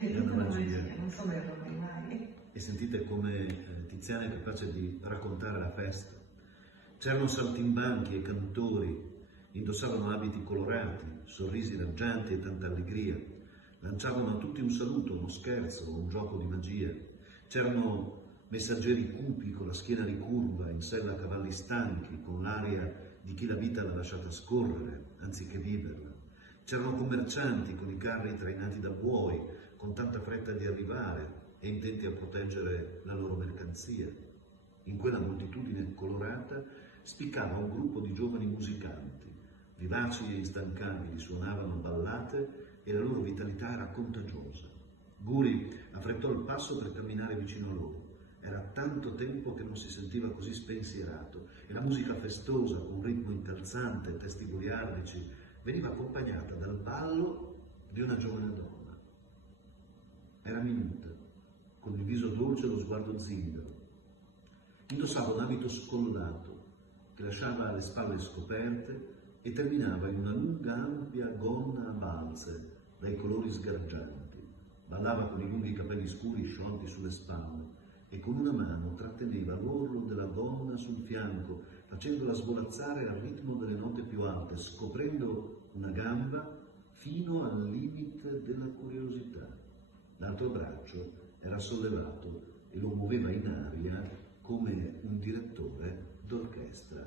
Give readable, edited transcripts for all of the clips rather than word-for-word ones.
È tutta una magia, non so dove mai mai. E sentite come Tiziana è capace di raccontare la festa. C'erano saltimbanchi e cantori, indossavano abiti colorati, sorrisi raggianti e tanta allegria. Lanciavano a tutti un saluto, uno scherzo, un gioco di magia. C'erano messaggeri cupi con la schiena ricurva, in sella a cavalli stanchi, con l'aria di chi la vita l'ha lasciata scorrere, anziché viverla. C'erano commercianti con i carri trainati da buoi, con tanta fretta di arrivare e intenti a proteggere la loro mercanzia. In quella moltitudine colorata spiccava un gruppo di giovani musicanti, vivaci e instancabili, suonavano ballate e la loro vitalità era contagiosa. Guri affrettò il passo per camminare vicino a loro. Era tanto tempo che non si sentiva così spensierato e la musica festosa, con un ritmo incalzante, testi goliardici, veniva accompagnata dal ballo di una giovane donna. Era minuta, con il viso dolce e lo sguardo zingaro. Indossava un abito scollato che lasciava le spalle scoperte e terminava in una lunga ampia gonna a balze dai colori sgargianti. Ballava con i lunghi capelli scuri sciolti sulle spalle e con una mano tratteneva l'orlo della gonna sul fianco, facendola svolazzare al ritmo delle note più alte, scoprendo una gamba fino al limite della curiosità. L'altro braccio era sollevato e lo muoveva in aria come un direttore d'orchestra.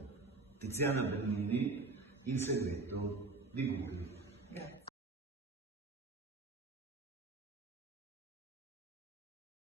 Tiziana Bellini, Il segreto di Guri.